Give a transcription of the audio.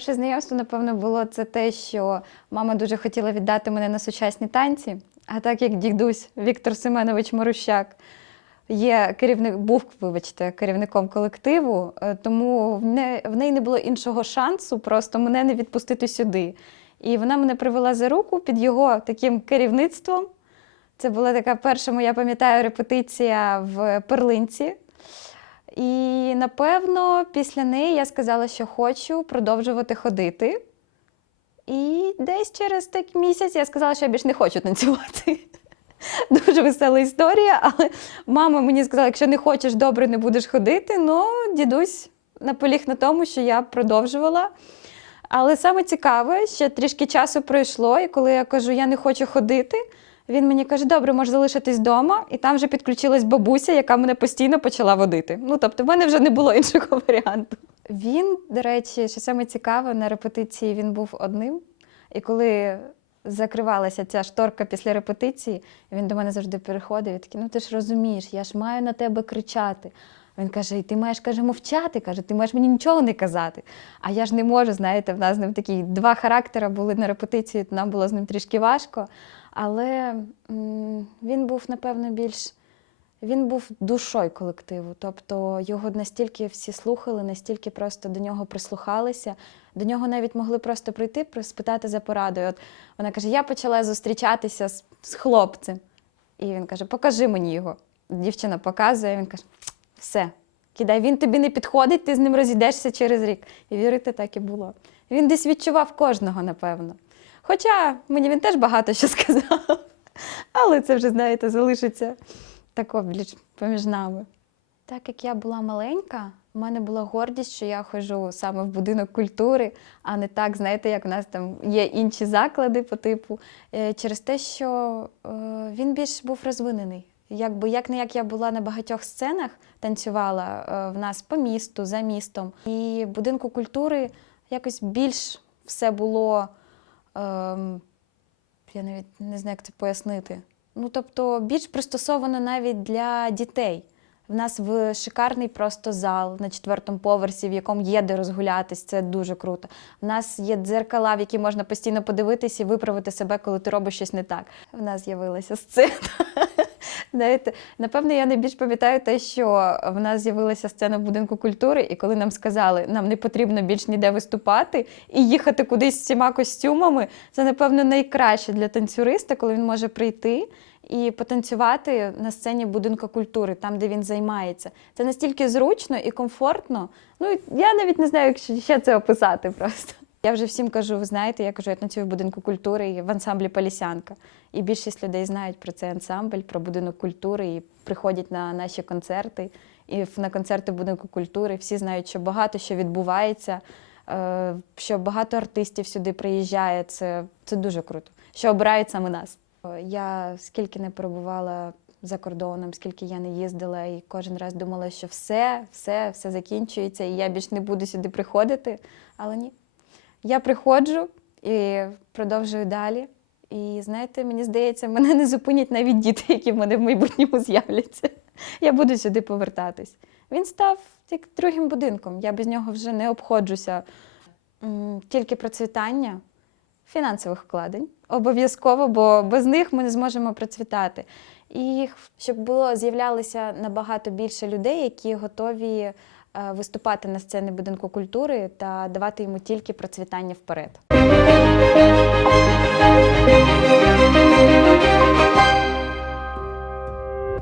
Перше знайомство, напевно, було це те, що мама дуже хотіла віддати мене на сучасні танці. А так як дідусь Віктор Семенович Марущак є керівник, був, вибачте, керівником колективу, е, тому в, не, в неї не було іншого шансу просто мене не відпустити сюди. І вона мене привела за руку під його таким керівництвом. Це була така перша моя, пам'ятаю, репетиція в перлинці. І напевно після неї я сказала, що хочу продовжувати ходити. І десь через так місяць я сказала, що я більше не хочу танцювати. Дуже весела історія, але мама мені сказала, якщо не хочеш добре, не будеш ходити. Ну, дідусь наполіг на тому, що я продовжувала. Але саме цікаве, ще трішки часу пройшло, і коли я кажу, я не хочу ходити, він мені каже, добре, можеш залишитись вдома, і там вже підключилась бабуся, яка мене постійно почала водити. Ну, тобто, в мене вже не було іншого варіанту. Він, до речі, що саме цікаве, на репетиції він був одним. І коли закривалася ця шторка після репетиції, він до мене завжди переходив і такий, ну ти ж розумієш, я ж маю на тебе кричати. Він каже: і ти маєш каже, мовчати, каже, ти маєш мені нічого не казати. А я ж не можу, знаєте, в нас з ним такі два характери були на репетиції, нам було з ним трішки важко. Але він був, напевно, більш він був душою колективу. Тобто його настільки всі слухали, настільки просто до нього прислухалися. До нього навіть могли просто прийти, спитати за порадою. От вона каже: Я почала зустрічатися з, з хлопцем. І він каже: Покажи мені його. Дівчина показує, він каже: все, кидай, він тобі не підходить, ти з ним розійдешся через рік. І вірите, так і було. Він десь відчував кожного, напевно. Хоча мені він теж багато що сказав, але це вже, знаєте, залишиться тако більш поміж нами. Так як я була маленька, в мене була гордість, що я ходжу саме в будинок культури, а не так, знаєте, як в нас там є інші заклади по типу, е, через те, що е, він більш був розвинений. Якби як не як я була на багатьох сценах, танцювала е, в нас по місту, за містом. І в будинку культури якось більш все було. Ем, я навіть не знаю, як це пояснити. Ну, тобто, більш пристосовано навіть для дітей. В нас в шикарний просто зал на четвертому поверсі, в якому є де розгулятись, це дуже круто. В нас є дзеркала, в які можна постійно подивитися і виправити себе, коли ти робиш щось не так. В нас з'явилася сцена. Знаєте, напевно, я найбільш пам'ятаю те, що в нас з'явилася сцена в будинку культури, і коли нам сказали, нам не потрібно більш ніде виступати і їхати кудись з цими костюмами, це, напевно, найкраще для танцюриста, коли він може прийти і потанцювати на сцені будинку культури, там, де він займається. Це настільки зручно і комфортно. Ну, я навіть не знаю, як ще- це описати просто. Я вже всім кажу, ви знаєте, я кажу, я танцюю в будинку культури і в ансамблі Полісянка. І більшість людей знають про цей ансамбль, про будинок культури і приходять на наші концерти. І на концерти будинку культури всі знають, що багато що відбувається, е, що багато артистів сюди приїжджає. Це, це дуже круто, що обирають саме нас. Е, Я скільки не перебувала за кордоном, скільки я не їздила, і кожен раз думала, що все, все, все закінчується, і я більш не буду сюди приходити. Але ні. Я приходжу і продовжую далі. І знаєте, мені здається, мене не зупинять навіть діти, які в мене в майбутньому з'являться. Я буду сюди повертатись. Він став як другим будинком. Я без нього вже не обходжуся. Тільки процвітання фінансових вкладень. Обов'язково, бо без них ми не зможемо процвітати. І щоб було з'являлося набагато більше людей, які готові Е, виступати на сцені будинку культури та давати йому тільки процвітання вперед.